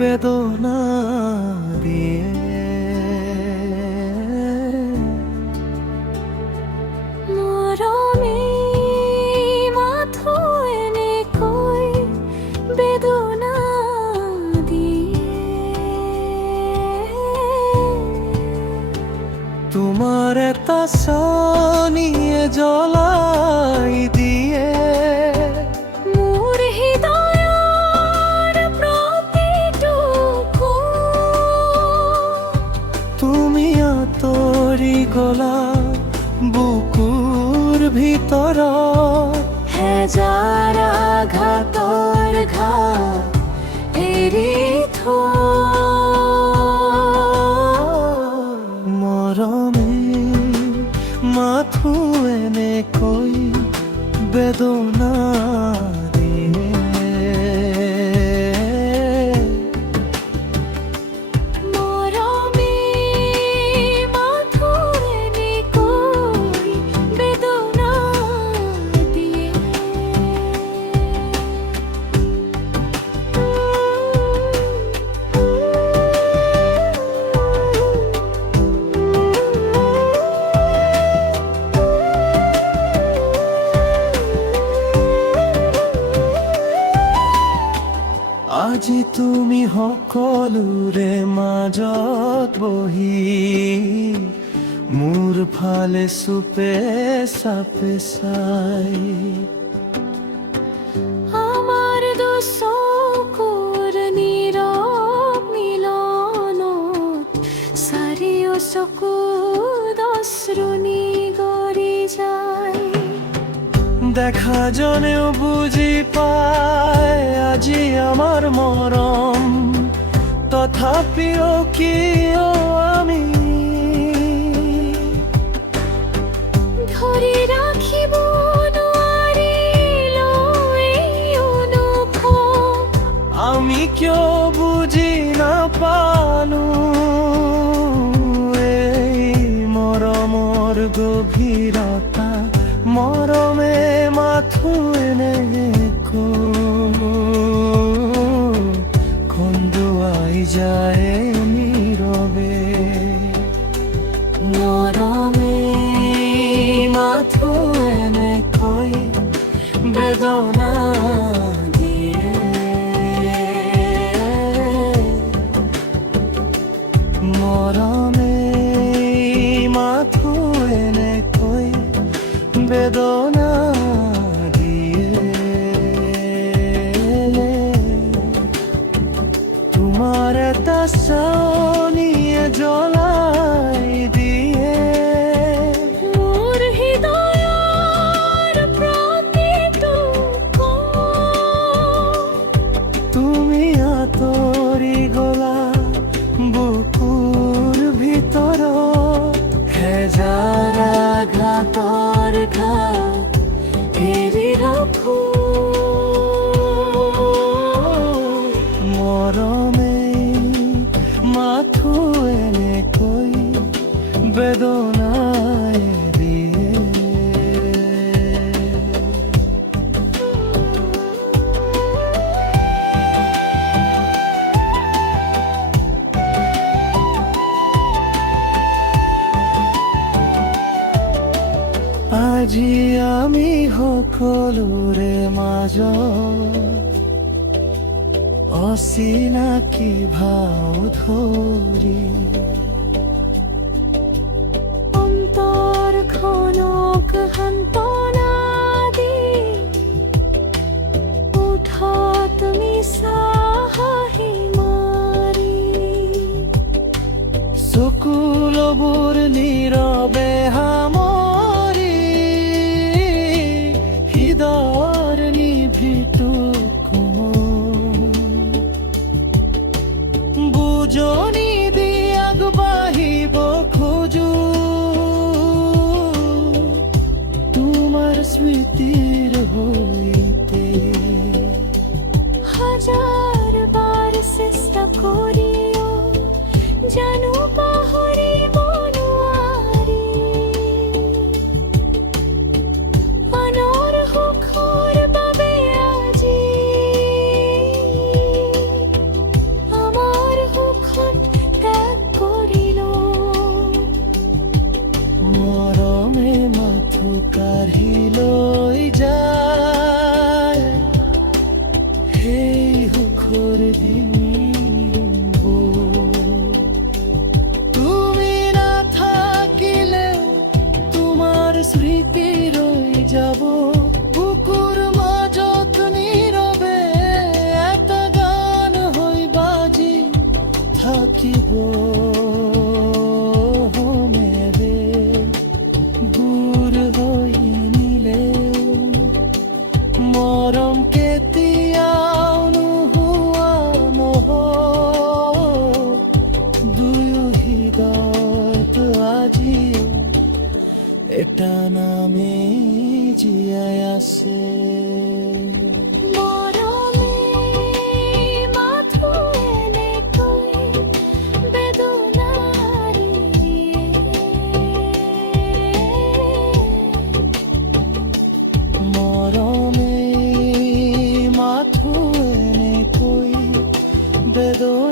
বেদনা দিয়ে। মরমে মাথা এনে কই বেদনা দিয়ে। তোমার এতা নিয়ে জ্বলাই দিয়ে। মোর হৃদয়ের প্রতিটুকু তুমি আতরি গলা বুকুর ভিতর। হাজার আঘাতর ঘাত এরি থো। মরমে মাথু এনে কই বেদনা দিয়ে। মরমে মাথা এনে কই বেদনা দিয়ে। আজি তুমি সকলোৰে মাজত বহি মোৰ ফালে চুপে চাপে চাই। আমার দুচকুৰ নীৰৱ মিলনত চাৰিও চকুত অশ্ৰু নিগৰি যায়। দেখা জনেও বুজি পায় আজি আমার মরম, তথাপিও কিয় আমি ধৰি ৰাখিব নোৱাৰিলো এই অনুভৱ। আমি কিয় বুজি নাপালো এই মৰমৰ গভীৰতা। মৰমে মাথো এনে কন্দুৱাই যায় নীৰৱে। মৰমে মাথো এনে কই বেদনা দিয়ে। মৰমে মাথো এনে কই বেদনা দিয়ে। তোমার এটা নিয়ে জ্বলাই দিয়ে। মোর হৃদয়ের প্রতিটুকু তুমি আতরি গলা বুকুর ভিতর। হাজার আঘাতর ঘাত এরি রাখো। মরমে মাথো এনে কই বেদনায় দিয়ে। আজি আমি সকলোৰে মাজত অচিনাকি ভাও ধৰি। অন্তৰখনক সান্তনা দি উঠত মিছা হাঁহি মাৰি। চকুলবোৰ নীৰৱে সামৰি হৃদয়ৰ নিভৃত বুজনি দি আগবাঢ়িব খোজো। তোমাৰ স্মৃতিৰ সৈতে হাজাৰ বাৰ চেষ্টা কৰিও জানো পাহৰিব নোৱাৰি। মনৰ সুখৰ বাবে আজি দিন তুমি না থাকিলে তোমার স্মৃতি রই যাব বুকুর মাঝত নীরবে একটা গান হই বাজি থাকিব মেরে দূর হই নিলে মরম কেতিয়াও নোহোৱা নহ দুয়ো হৃদয়ত আজি এটা নামে জীয়াই আছে মৰমে মাথো এনেকৈ বেদনাৰে মৰমে মাথো এনেকৈ বেদনা